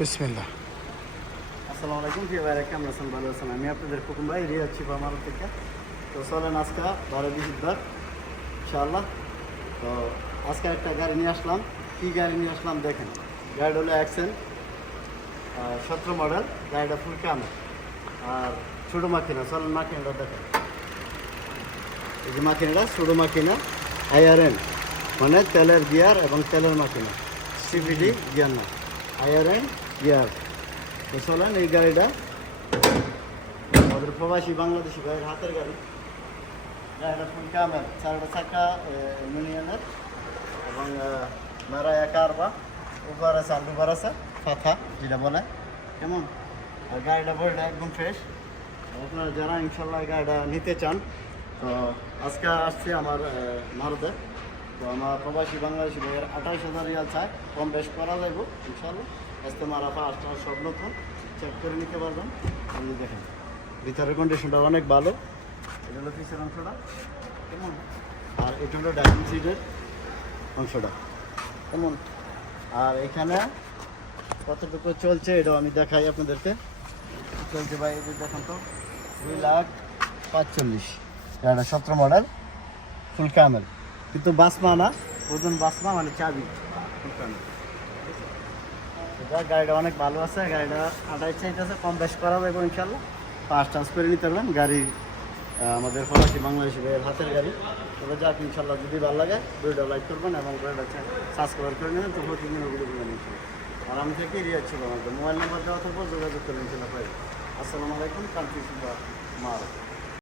বিসমিল্লাহ। আসসালামু আলাইকুম প্রিয় ভাইরা, কেমন আছেন? ভালো আছেন? আমি আপনাদের ফুকুম ভাই, রিয়াদ ছিপ আমার থেকে। তো চলেন আজকে 12 ডিসেম্বর ইনশাআল্লাহ। তো আজকে একটা গাড়ি নিয়ে আসলাম। কী গাড়ি নিয়ে আসলাম দেখেন। গাড়িটা হলো অ্যাকসেন্ট 17 মডেল। গাড়িটা ফুল কাম আর ছোটো মাকিনা। চলেন মাকিনাটা দেখেন। এই যে মাকিনাটা ছোটো মাকিনা, IRN মানে তেলের গিয়ার এবং তেলের মাকিনা, CVT গিয়ার না, IRN গিয়ার। তো চলেন এই গাড়িটা আমাদের প্রবাসী বাংলাদেশি ভাইয়ের হাতের গাড়ি। গাড়িটা ফুল কামের, চারটা চাকা ইউনিয়নের এবং মারায়া কারবা, উপর আছে আলুবার আছে ফাথা যেটা বলে, কেমন। আর গাড়িটা বডিটা একদম ফ্রেশ। আপনারা যারা ইনশাল্লাহ গাড়িটা নিতে চান, তো আজকে আসছে আমার মারুতে। তো আমার প্রবাসী বাংলাদেশি ভাইয়ের 28,000 রিয়াল চায়, কম বেশ করা যাইব ইনশাল্লাহ। আজকে মারাফা আসতে সব নতুন চেক করে নিতে পারবেন। আপনি দেখেন ভিতরের কন্ডিশনটা অনেক ভালো। এটা হলো পিসের অংশটা, কেমন। আর এটা হলো ড্রাইভিং সিটের অংশটা, কেমন। আর এখানে কতটুকু চলছে এটাও আমি দেখাই আপনাদেরকে। চলছে ভাই, এই যে দেখেন তো 2,45,000। এটা 17 মডেল ফুল ক্যামেল, কিন্তু বাসমা না, ওজন বাসমা মানে চাবি ফুল ক্যামেল। গাড়িটা অনেক ভালো আছে। গাড়িটা 28 চাইতেছে, কম বেশ করা যাবে ইনশাল্লাহ। পাঁচ টান্স করে নিতে পারবেন। গাড়ি আমাদের প্রবাসী বাংলাদেশি ভাইয়ের হাতের গাড়ি। তবে যাক ইনশাল্লাহ, যদি ভালো লাগে ভিডিও লাইক করবেন এবং গাড়িটা সাবস্ক্রাইব করে নেবেন। তো প্রতিদিন ওগুলো করবেন ইনশাল্লাহ। আর আমি থেকে রিয়াজ ছিল আমাদের মোবাইল নাম্বার দেওয়া থাকবো, যোগাযোগ করবেন ইনশাল্লাহ ভাই। আসসালামু আলাইকুম, কান্ট্রি সুন্দর মার।